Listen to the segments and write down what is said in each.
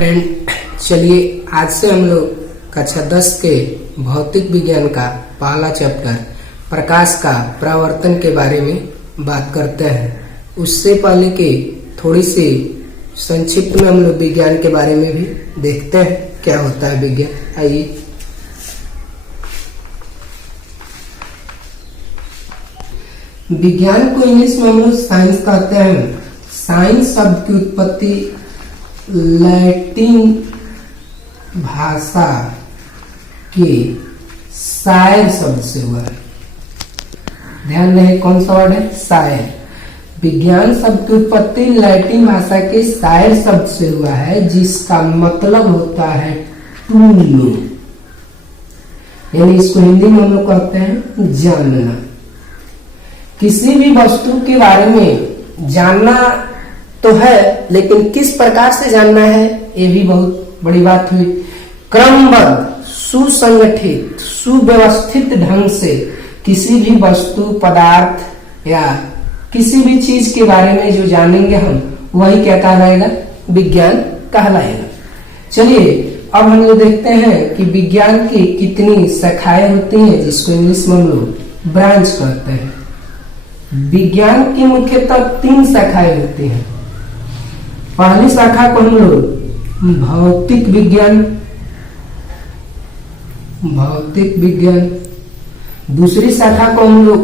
Friend, चलिए आज से हम लोग कक्षा 10 के भौतिक विज्ञान का पहला चैप्टर प्रकाश का परावर्तन के बारे में बात करते हैं। उससे पहले कि थोड़ी सी संक्षिप्त में हम लोग विज्ञान के बारे में भी देखते हैं क्या होता है विज्ञान। आइए, विज्ञान को इंग्लिश में हम लोग साइंस कहते हैं। साइंस शब्द की उत्पत्ति लैटिन भाषा के शायर शब्द से हुआ है। ध्यान रहे कौन सा वर्ड है? शायर। विज्ञान शब्द की उत्पत्ति लैटिन भाषा के शायर शब्द से हुआ है, जिसका मतलब होता है टूनो, यानी इसको हिंदी में हम लोग कहते हैं जानना। किसी भी वस्तु के बारे में जानना तो है, लेकिन किस प्रकार से जानना है ये भी बहुत बड़ी बात हुई। क्रमबद्ध, सुसंगठित, सुव्यवस्थित ढंग से किसी भी वस्तु, पदार्थ या किसी भी चीज के बारे में जो जानेंगे हम, वही क्या कहलाएगा? विज्ञान कहलाएगा। चलिए अब हम लोग देखते हैं कि विज्ञान की कितनी शाखाएं होती हैं, जिसको इंग्लिश में हम लोग ब्रांच कहते हैं। विज्ञान की मुख्यतः 3 शाखाएं होती हैं। पहली शाखा को हम लोग भौतिक विज्ञान, दूसरी शाखा को हम लोग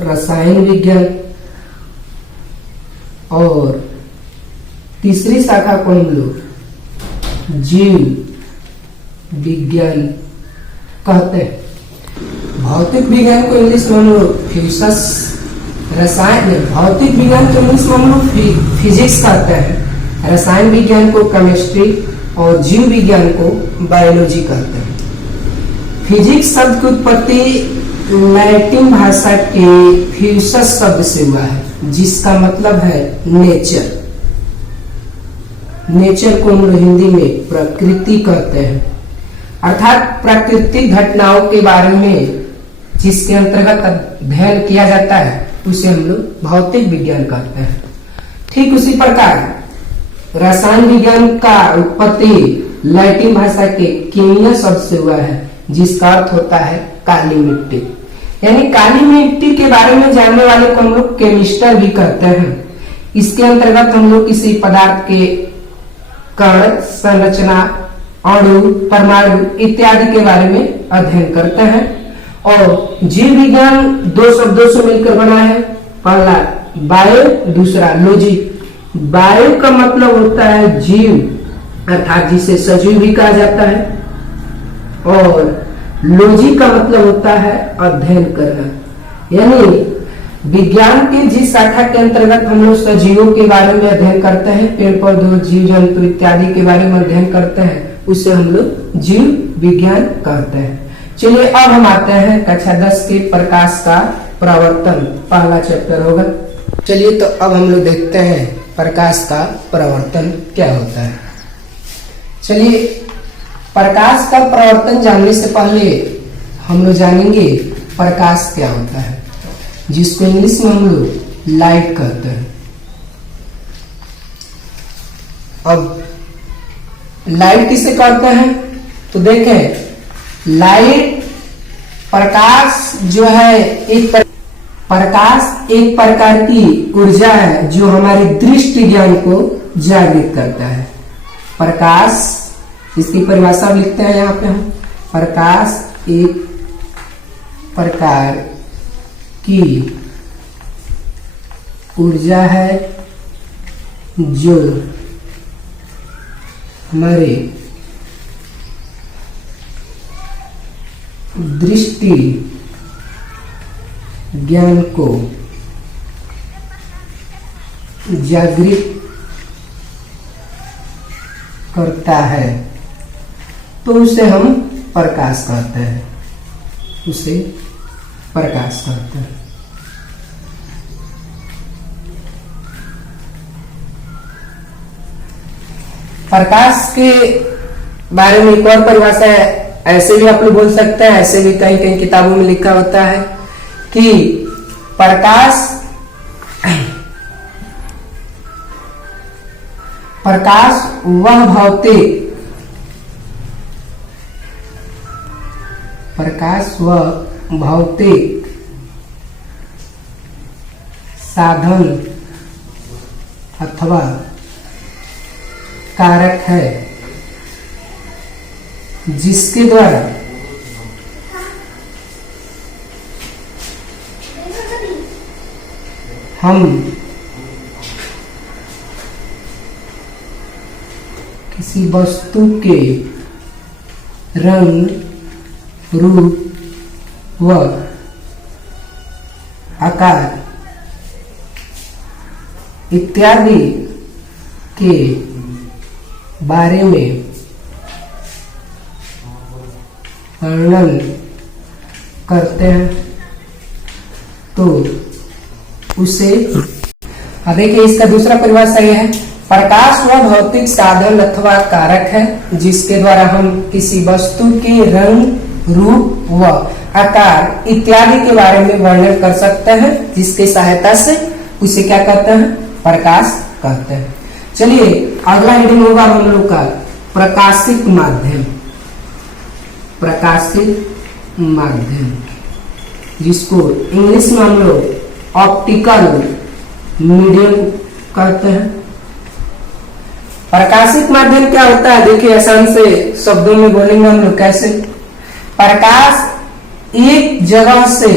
रसायन विज्ञान और तीसरी शाखा को हम लोग जीव विज्ञान कहते हैं। भौतिक विज्ञान को इंग्लिश में हम लोग भौतिक विज्ञान को इंग्लिश में हम लोग फिजिक्स कहते हैं, रसायन विज्ञान को केमिस्ट्री और जीव विज्ञान को बायोलॉजी कहते हैं। फिजिक्स शब्द की उत्पत्ति लैटिन भाषा के फ्यूसस शब्द से हुआ है, जिसका मतलब है नेचर। नेचर को हम लोग हिंदी में प्रकृति कहते हैं, अर्थात प्राकृतिक घटनाओं के बारे में जिसके अंतर्गत अध्ययन किया जाता है उसे हम लोग भौतिक विज्ञान कहते हैं। ठीक उसी प्रकार रसायन विज्ञान का उत्पत्ति लैटिन भाषा के कीमिया शब्द से हुआ है, जिसका अर्थ होता है काली मिट्टी। यानी काली मिट्टी के बारे में जानने वाले को हम लोग केमिस्टर भी कहते हैं। इसके अंतर्गत हम लोग किसी पदार्थ के कण, संरचना, अणु, परमाणु इत्यादि के बारे में अध्ययन करते हैं। और जीव विज्ञान 2 शब्दों से मिलकर बना है। पहला बायो, दूसरा लॉजी। बायो का मतलब होता है जीव, अर्थात जिसे सजीव भी कहा जाता है, और लॉजी का मतलब होता है अध्ययन करना। यानी विज्ञान के जिस शाखा के अंतर्गत हम लोग सजीवों के बारे में अध्ययन करते हैं, पेड़ पौधों, जीव जंतु इत्यादि के बारे में अध्ययन करते हैं, उसे हम लोग जीव विज्ञान कहते हैं। चलिए अब हम आते हैं कक्षा 10 के प्रकाश का परावर्तन, पहला चैप्टर होगा। चलिए तो अब हम लोग देखते हैं प्रकाश का परावर्तन क्या होता है। चलिए प्रकाश का परावर्तन जानने से पहले हम लोग जानेंगे प्रकाश क्या होता है, जिसको इंग्लिश में हम लोग लाइट कहते हैं। अब लाइट किसे कहते हैं? तो देखें, लाइट प्रकाश जो है प्रकाश एक प्रकार की ऊर्जा है जो हमारे दृष्टि ज्ञान को जागृत करता है। प्रकाश, इसकी परिभाषा लिखते हैं यहाँ पे हम। प्रकाश एक प्रकार की ऊर्जा है जो हमारे दृष्टि ज्ञान को जागृत करता है, तो उसे हम प्रकाश कहते हैं। उसे प्रकाश कहते हैं। प्रकाश के बारे में एक और परिभाषा है, ऐसे भी आप लोग बोल सकते हैं, ऐसे भी कहीं कहीं किताबों में लिखा होता है कि प्रकाश प्रकाश व भौतिक साधन अथवा कारक है जिसके द्वारा हम किसी वस्तु के रंग, रूप व आकार इत्यादि के बारे में वर्णन करते हैं तो उसे, देखिए इसका दूसरा परिभाषा यह है, प्रकाश वह भौतिक साधन अथवा कारक है जिसके द्वारा हम किसी वस्तु के रंग, रूप व आकार इत्यादि के बारे में वर्णन कर सकते हैं, जिसकी सहायता से उसे क्या कहते हैं, प्रकाश कहते हैं। चलिए अगला हेडिंग होगा हम लोग का प्रकाशिक माध्यम। प्रकाशिक माध्यम जिसको इंग्लिश में हम लोग ऑप्टिकल मीडियम कहते हैं। प्रकाशिक माध्यम क्या होता है, देखिए आसान से शब्दों में बोलेंगे हम लोग कैसे। प्रकाश एक जगह से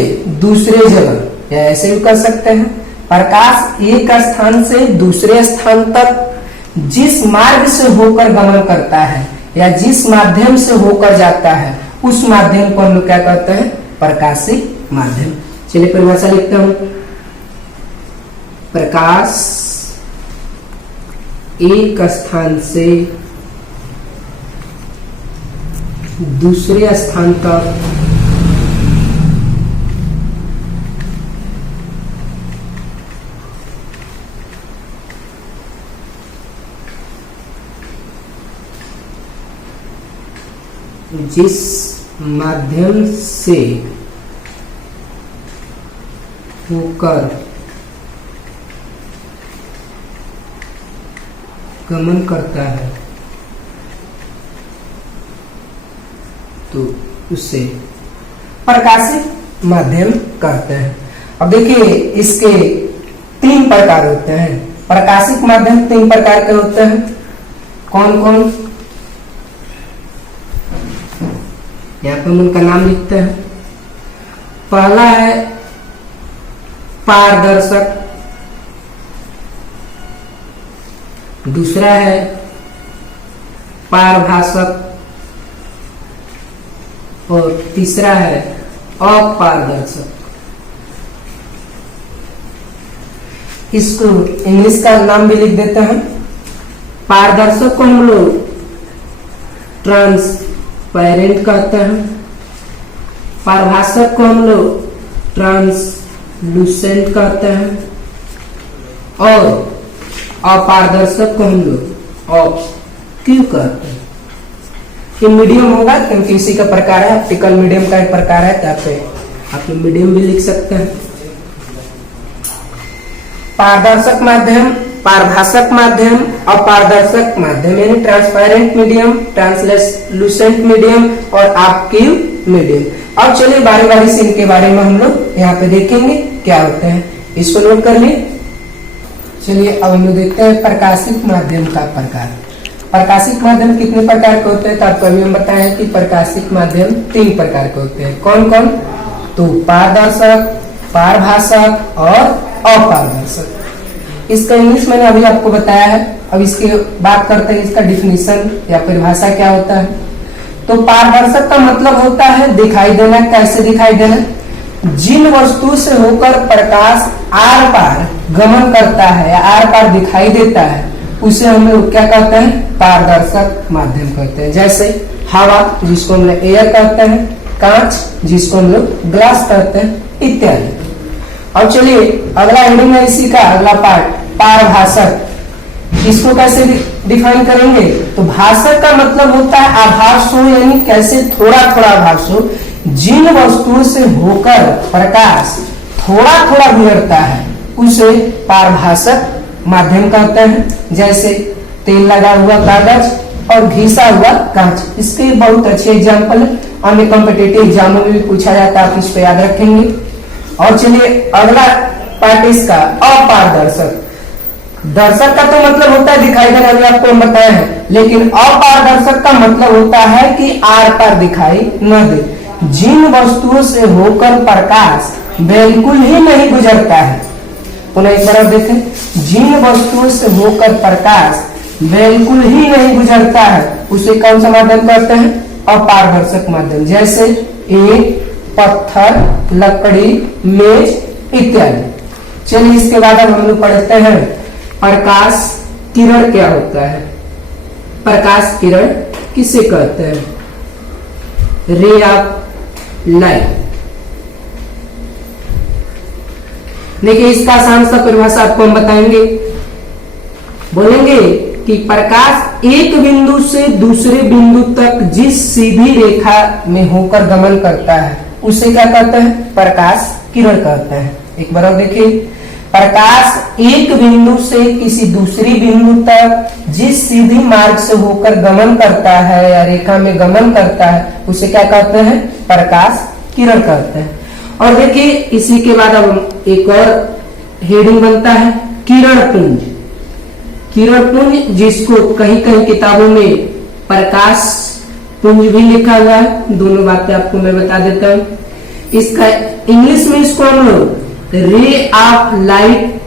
दूसरे जगह, या ऐसे भी कर सकते हैं, प्रकाश एक स्थान से दूसरे स्थान तक जिस मार्ग से होकर गमन करता है या जिस माध्यम से होकर जाता है उस माध्यम को हम लोग क्या कहते हैं, प्रकाशिक माध्यम। चलिए परिभाषा लिखते हूं। प्रकाश एक स्थान से दूसरे स्थान तक जिस माध्यम से होकर गमन करता है तो उसे प्रकाशिक माध्यम कहते हैं। अब देखिए इसके तीन प्रकार होते हैं। प्रकाशिक माध्यम तीन प्रकार के होते हैं। कौन कौन, यहाँ पे हम उनका नाम लिखते हैं। पहला है पारदर्शक, दूसरा है पारभासक और तीसरा है अपारदर्शक। इसको इंग्लिश का नाम भी लिख देते हैं। पारदर्शक को हम लोग ट्रांसपेरेंट कहते हैं, पारभासक को हम लोग ट्रांसलूसेंट कहते हैं और अपारदर्शक को हम लोग ऑब्स्क्यू कहते हैं। ये मीडियम होगा क्योंकि इसी का प्रकार है, ऑप्टिकल मीडियम का एक प्रकार है, तो आप मीडियम भी लिख सकते हैं। पारदर्शक माध्यम, पारभासक माध्यम, अपारदर्शक माध्यम यानी ट्रांसपेरेंट मीडियम, ट्रांसलूसेंट मीडियम और ऑब्स्क्यू मीडियम। अब चलिए बारी बारी से इनके बारे में हम लोग यहाँ पे देखेंगे क्या होते हैं, इसको नोट कर लिए। चलिए अब हम लोग देखते हैं प्रकाशिक माध्यम का प्रकार। प्रकाशिक माध्यम कितने प्रकार के होते हैं, तो आपको अभी हम बताएं कि प्रकाशिक माध्यम तीन प्रकार के होते हैं। कौन कौन, तो पारदर्शक, पारभासक और अपारदर्शक। इसका इंग्लिश मैंने अभी आपको बताया है। अब इसकी बात करते हैं, इसका डिफिनीशन या परिभाषा क्या होता है। तो पारदर्शक का मतलब होता है दिखाई देना। कैसे दिखाई देना, जिन वस्तु से होकर प्रकाश आर पार गमन करता है या आर पार दिखाई देता है उसे हम लोग क्या कहते हैं, पारदर्शक माध्यम कहते हैं। जैसे हवा जिसको हम लोग एयर कहते हैं, कांच जिसको हम लोग ग्लास कहते हैं इत्यादि। अब चलिए अगला हेडिंग है इसी का अगला पार्ट, पारभासक। इसको कैसे डिफाइन करेंगे, तो भाषक का मतलब होता है आभास हो, यानी कैसे थोड़ा थोड़ा आभास हो। जिन वस्तुओं से होकर प्रकाश थोड़ा थोड़ा गुजरता है उसे पारभासक माध्यम कहते हैं। जैसे तेल लगा हुआ कागज और घिसा हुआ कांच। इसके बहुत अच्छे एग्जाम्पल अन्य कॉम्पिटिटिव एग्जामों में भी पूछा जाता है, आप इस पे याद रखेंगे। और चलिए अगला पार्ट इसका अपारदर्शक। दर्शक का तो मतलब होता है दिखाई देना, अभी आपको हम बताए हैं, लेकिन अपारदर्शक का मतलब होता है कि आर पार दिखाई न दे। जिन वस्तुओं से होकर प्रकाश बिल्कुल ही नहीं गुजरता है, पुनः एक बार देखें, जिन वस्तुओं से होकर प्रकाश बिल्कुल ही नहीं गुजरता है उसे कौन सा माध्यम कहते हैं? अपारदर्शक माध्यम। जैसे ईंट, पत्थर, लकड़ी, मेज इत्यादि। चलिए इसके बाद अब हम लोग पढ़ते हैं प्रकाश किरण क्या होता है। प्रकाश किरण किसे कहते हैं? Ray of light. देखिए इसका आसान सा परिभाषा आपको हम बताएंगे। बोलेंगे कि प्रकाश एक बिंदु से दूसरे बिंदु तक जिस सीधी रेखा में होकर गमन करता है उसे क्या कहते हैं? प्रकाश किरण कहते हैं। एक बार और देखिए, प्रकाश एक बिंदु से किसी दूसरी बिंदु तक जिस सीधी मार्ग से होकर गमन करता है या रेखा में गमन करता है उसे क्या कहते हैं? प्रकाश किरण कहते हैं। और देखिए इसी के बाद अब एक और हेडिंग बनता है किरण पुंज। किरण पुंज जिसको कहीं कहीं किताबों में प्रकाश पुंज भी लिखा हुआ है, दोनों बातें आपको मैं बता देता हूं। इसका इंग्लिश में इसको हम लोग ray of light,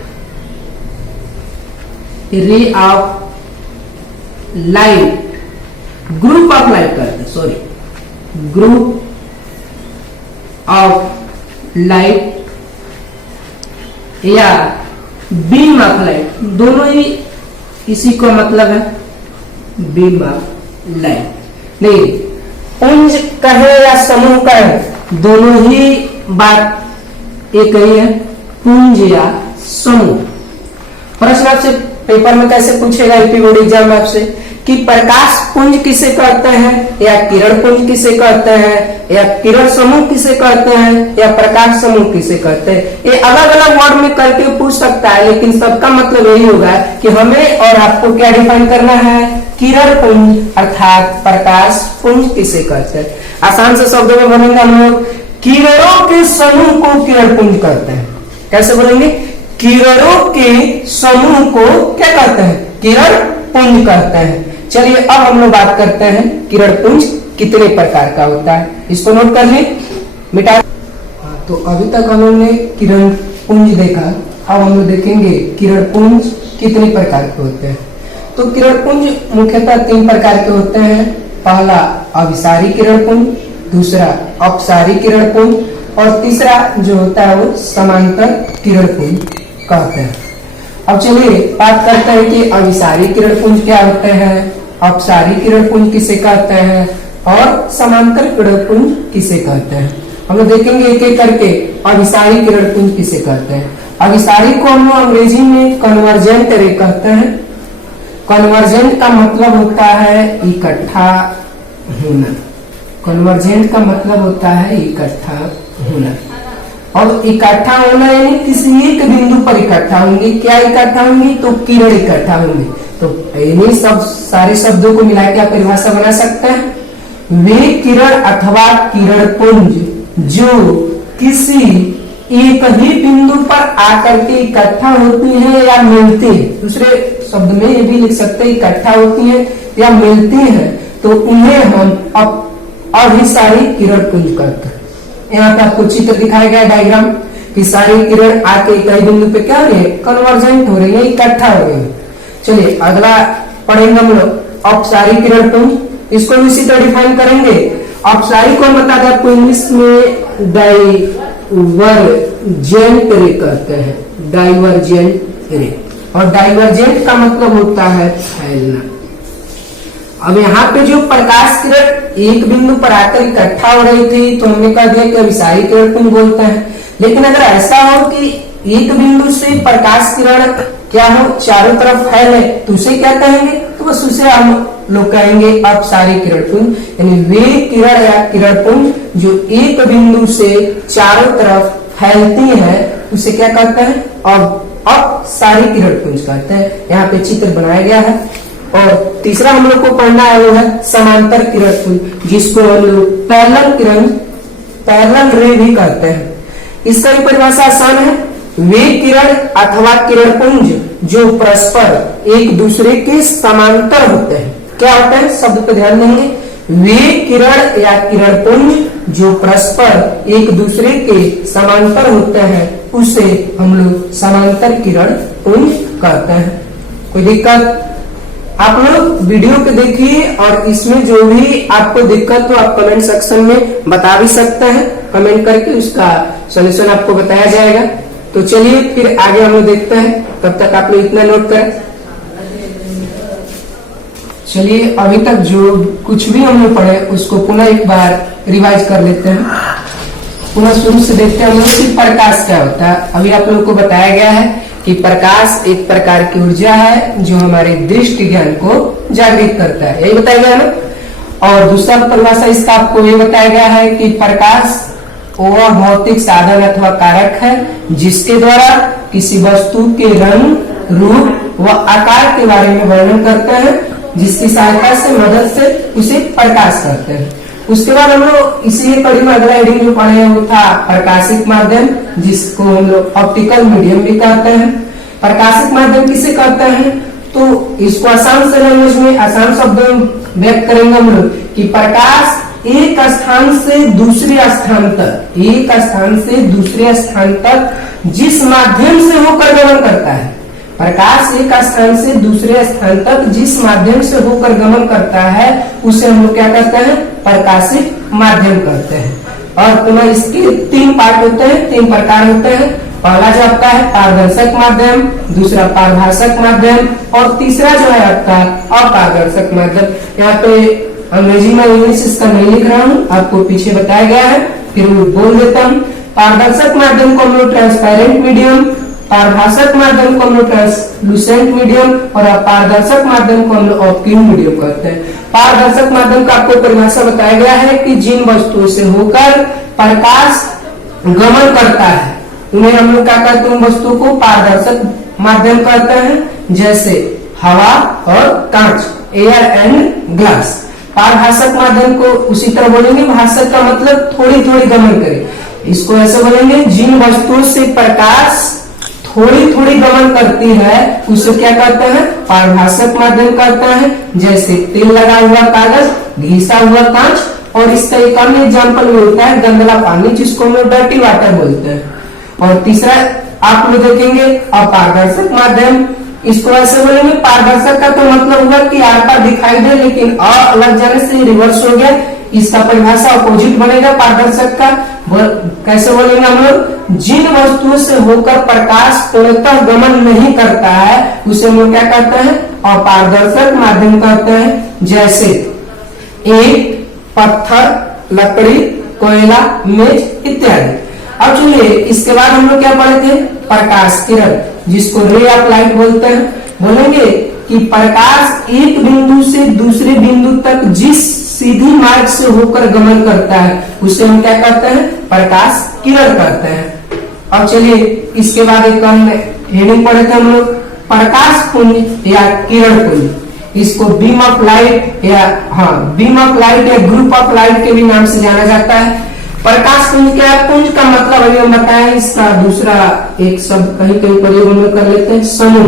ray of light, group of light कहते हैं, सॉरी, ग्रुप ऑफ लाइट या बीम ऑफ लाइट, दोनों ही इसी को मतलब है बीम ऑफ लाइट। नहीं, पुंज कहे या समूह कहे, दोनों ही बात एक ही है, पुंज या समूह। प्रश्न आपसे पेपर में कैसे पूछेगा यूपी बोर्ड एग्जाम में आपसे कि प्रकाश पुंज किसे कहते हैं या किरण पुंज किसे कहते हैं या किरण समूह किसे कहते हैं या प्रकाश समूह किसे कहते हैं। ये अलग अलग वर्ड में करके पूछ सकता है, लेकिन सबका मतलब यही होगा कि हमें और आपको क्या डिफाइन करना है? किरण पुंज अर्थात प्रकाश पुंज किसे कहते हैं। आसान से शब्दों में बोलेंगे हम लोग किरणों के समूह को किरण पुंज कहते हैं। कैसे बोलेंगे? किरणों के समूह को क्या कहते हैं? किरण पुंज कहते हैं। चलिए अब हम लोग बात करते हैं किरण पुंज कितने प्रकार का होता है, इसको नोट कर लें, मिटा। तो अभी तक हम लोग ने किरण पुंज देखा, अब हम लोग देखेंगे किरण पुंज कितने प्रकार के होते हैं। तो किरण पुंज मुख्यतः 3 प्रकार के होते हैं। पहला अभिसारी किरण पुंज, दूसरा अपसारी किरण पुंज और तीसरा जो होता है वो समांतर किरण पुंज कहते हैं। अब चलिए बात करते हैं कि अभिसारी किरण पुंज क्या होते हैं, अपसारी किरण पुंज किसे कहते हैं और समांतर किरण पुंज किसे कहते हैं। हम लोग देखेंगे एक एक करके। अभिसारी किरण पुंज किसे कहते हैं? अभिसारी को हम लोग अंग्रेजी में कन्वर्जेंट रे कहते हैं। कन्वर्जेंट का मतलब होता है इकट्ठा होना। कन्वर्जेंट का मतलब होता है इकट्ठा होना। और इकट्ठा होना यानी किसी एक बिंदु पर इकट्ठा होंगे। क्या इकट्ठा होंगी? तो किरण इकट्ठा होंगे। तो इन्हीं सब सारे शब्दों को मिला के आप परिभाषा बना सकते हैं। वे किरण अथवा किरण पुंज जो किसी एक ही बिंदु पर आकर के इकट्ठा होती है या मिलती है, दूसरे शब्द में ये भी लिख सकते हैं इकट्ठा होती है या मिलती है, तो उन्हें हम अभिसारी किरण पुंज कहते हैं। यहाँ पे आपको चित्र दिखाया गया डायग्राम कि सारी किरण आके कई बिंदु पे क्या हो रही है? कन्वर्जेंट हो रही है, इकट्ठा हो रही है। चलिए अगला पढ़ेंगे हम लोग अपसारी किरण पुंज। इसको भी इसी तरह डिफाइन करेंगे। अपसारी को हम बता दें आपको इंग्लिश में डाइवर्जेंट रे कहते हैं, डाइवर्जेंट रे। और डाइवर्जेंट का मतलब होता है फैलना। अब यहाँ पे जो प्रकाश किरण एक बिंदु पर आकर इकट्ठा हो रही थी तो हमने कह दिया कि अभिसारी किरण पुंज बोलते हैं। लेकिन अगर ऐसा हो कि एक बिंदु से प्रकाश किरण क्या हो चारों तरफ फैले तो उसे क्या कहेंगे? तो बस उसे हम लोग कहेंगे अपसारी किरण पुंज। यानी वे किरण या किरण पुंज जो एक बिंदु से चारों तरफ फैलती है उसे क्या कहते हैं? अब अपसारी किरण पुंज कहते हैं। यहाँ पे चित्र बनाया गया है, और तीसरा हम लोग को पढ़ना है वो है समांतर किरण पुंज, जिसको हम लोग पैरेलल किरण, पैरेलल रे भी कहते हैं। इसका भी परिभाषा आसान है, वे किरण अथवा किरण पुंज जो परस्पर एक दूसरे के समांतर होते हैं। क्या होता है, शब्द पे ध्यान देंगे, वे किरण या किरण पुंज जो परस्पर एक दूसरे के समांतर होते हैं उसे हम लोग समांतर किरण पुंज कहते हैं। कोई दिक्कत? आप लोग वीडियो को देखिए और इसमें जो भी आपको दिक्कत हो आप कमेंट सेक्शन में बता भी सकते हैं, कमेंट करके उसका सॉल्यूशन आपको बताया जाएगा। तो चलिए फिर आगे हम लोग देखते हैं, तब तक आप लोग इतना नोट करें। चलिए अभी तक जो कुछ भी हम लोग पढ़े उसको पुनः एक बार रिवाइज कर लेते हैं, पुनः शुरू से देखते हैं कि प्रकाश क्या होता है। अभी आप लोगों को बताया गया है कि प्रकाश एक प्रकार की ऊर्जा है जो हमारे दृष्टि ज्ञान को जागृत करता है, यही बताया गया ना। और दूसरा परिभाषा इसका आपको ये बताया गया है कि प्रकाश वह भौतिक साधन अथवा कारक है जिसके द्वारा किसी वस्तु के रंग, रूप व आकार के बारे में वर्णन करते हैं, जिसकी सहायता से मदद से उसे प्रकाश करते हैं। उसके बाद हम लोग इसी कड़ी में अगला हेडिंग जो पढ़े वो था प्रकाशिक माध्यम, जिसको हम लोग ऑप्टिकल मीडियम भी कहते हैं। प्रकाशिक माध्यम किसे कहते हैं, तो इसको आसान से लैंग्वेज में आसान शब्दों में व्यक्त करेंगे हम लोग कि प्रकाश एक स्थान से दूसरे स्थान तक, एक स्थान से दूसरे स्थान तक जिस माध्यम से होकर गमन करता है, प्रकाश एक स्थान से दूसरे स्थान तक जिस माध्यम से होकर गमन करता है उसे हम लोग क्या कहते हैं, प्रकाशिक माध्यम कहते हैं। और पुनः इसके तीन पार्ट होते हैं, तीन प्रकार होते हैं। पहला जो आपका है पारदर्शक माध्यम, दूसरा पारभाषक माध्यम और तीसरा जो है आपका अपारदर्शक माध्यम। यहाँ पे अंग्रेजी में इंग्लिश इसका नहीं लिख रहा हूँ, आपको पीछे बताया गया है, फिर बोल देता हूँ। पारदर्शक माध्यम को हम लोग ट्रांसपेरेंट मीडियम, पारभाषक माध्यम को हम लोग ट्रांसलूसेंट मीडियम और अपारदर्शक माध्यम को हम लोग ऑप्टिक मीडियम कहते हैं। पारदर्शक माध्यम का आपको परिभाषा बताया गया है कि जिन वस्तुओं से होकर प्रकाश गमन करता है उन्हें हम लोग क्या कहते हैं, वस्तु को पारदर्शक माध्यम कहते हैं, जैसे हवा और कांच, एयर एंड ग्लास। पारभाषक माध्यम को उसी तरह बोलेंगे, भाषक का मतलब थोड़ी थोड़ी गमन करे, इसको ऐसे बोलेंगे जिन वस्तुओं से प्रकाश थोड़ी थोड़ी गमन करती है उसे क्या कहते हैं, पारभाषक माध्यम कहते हैं, जैसे तेल लगा हुआ कागज, घिसा हुआ कांच। और इसका एक अन्य एग्जाम्पल में होता है गंदला पानी, जिसको हम लोग डर्टी वाटर बोलते हैं। और तीसरा आप लोग देखेंगे अपारदर्शक माध्यम, इसको ऐसे बोलेंगे, पारदर्शक का तो मतलब हुआ कि आर पार दिखाई दे, लेकिन अ अलग जाने से रिवर्स हो गया, इसका परिभाषा अपोजिट बनेगा पारदर्शक का। कैसे बोलेंगे हम लोग, जिन वस्तुओं से होकर प्रकाश पूर्णतः गमन नहीं करता है उसे हम लोग क्या कहते हैं, अपारदर्शक माध्यम कहते हैं, जैसे ईंट, पत्थर, लकड़ी, कोयला, मेज इत्यादि। अब चलिए इसके बाद हम लोग क्या पढ़े थे, प्रकाश किरण, जिसको रे ऑफ लाइट बोलते हैं। बोलेंगे कि प्रकाश एक बिंदु से दूसरे बिंदु तक जिस सीधी मार्ग से होकर गमन करता है उसे हम क्या कहते हैं, प्रकाश किरण कहते हैं। अब चलिए इसके बाद एक हेडिंग पढ़े थे हम लोग प्रकाश पुंज या किरण पुंज। इसको बीम ऑफ लाइट या बीम ऑफ लाइट या ग्रुप ऑफ लाइट के भी नाम से जाना जाता है। प्रकाश पुंज क्या है, पुंज का मतलब अभी हम बताए, इसका दूसरा एक शब्द कहीं कहीं प्रयोग हम लोग कर लेते हैं, समूह।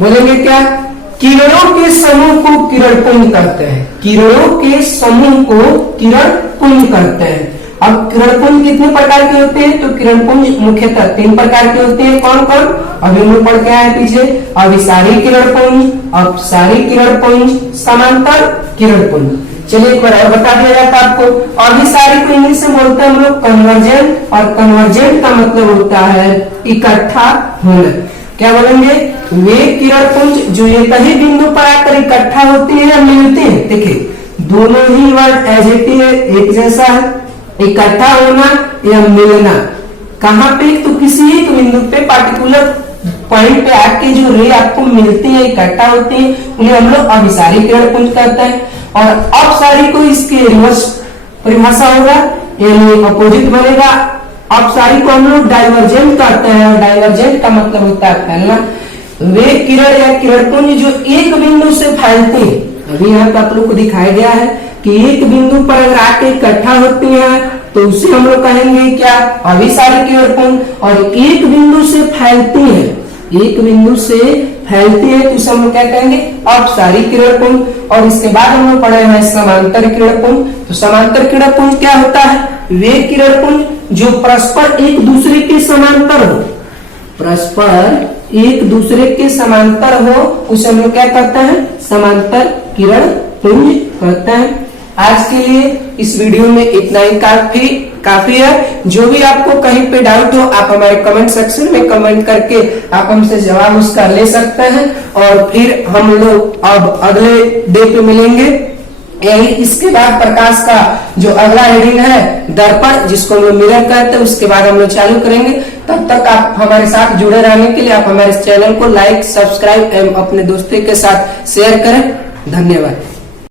बोलेंगे क्या, किरणों के समूह को किरण पुंज कहते हैं, किरणों के समूह को किरण पुंज कहते हैं। अब किरण पुंज कितने प्रकार के होते हैं, तो किरण पुंज मुख्यतः तीन प्रकार के होते हैं। कौन कौन, अभी हम लोग पढ़ के आए पीछे, अभिसारी किरण पुंज, अपसारी किरण पुंज, समांतर किरण पुंज। चलिए एक बार और बता दिया जाता है आपको। अभिसारी को इंग्लिश में बोलते हैं हम लोग कन्वर्जेंट, और कन्वर्जेंट का मतलब होता है इकट्ठा होना। क्या बोलेंगे, वे किरण पुंज जो एक ही बिंदु पर आकर इकट्ठा होती है या मिलते हैं। देखिए दोनों ही वर्ड एज इट इज एक जैसा है, इकट्ठा होना या मिलना। कहाँ पे, तो किसी एक बिंदु पे पार्टिकुलर पॉइंट पे आके जो रे आपको मिलती है, इकट्ठा होती है, उन्हें हम लोग अभिसारी किरण पुंज कहते हैं। और अपसारी को इसके रिवर्स परिभाषा होगा, यानी अपोजिट बनेगा। अपसारी को हम लोग डाइवर्जेंट कहते हैं, डाइवर्जेंट का मतलब होता है फैलना। वे किरण या किरणपुंज जो एक बिंदु से फैलते हैं। अभी यहाँ पे आप लोग को दिखाया गया है कि एक बिंदु पर अगर आके इकट्ठा होती हैं तो उसे हम लोग कहेंगे क्या, अभिसारी किरणपुंज। और एक बिंदु से फैलती हैं, एक बिंदु से फैलती है तो उसे हम लोग क्या कहेंगे, अपसारी किरणपुंज। और इसके बाद हम लोग पढ़े हैं समांतर किरणपुंज। तो समांतर किरणपुंज क्या होता है, वे किरणपुंज जो परस्पर एक दूसरे के समांतर हो, परस्पर एक दूसरे के समांतर हो, उसे हम लोग क्या कहते हैं, समांतर किरणपुंज कहते हैं। आज के लिए इस वीडियो में इतना ही काफी है। जो भी आपको कहीं पे डाउट हो आप हमारे कमेंट सेक्शन में कमेंट करके आप हमसे जवाब उसका ले सकते हैं। और फिर हम लोग अब अगले डे पे मिलेंगे। यही इसके बाद प्रकाश का जो अगला हेडिंग है दर्पण, जिसको हम लोग मिरर कहते हैं, उसके बाद हम लोग चालू करेंगे। तब तक आप हमारे साथ जुड़े रहने के लिए आप हमारे चैनल को लाइक, सब्सक्राइब एवं अपने दोस्तों के साथ शेयर करें। धन्यवाद।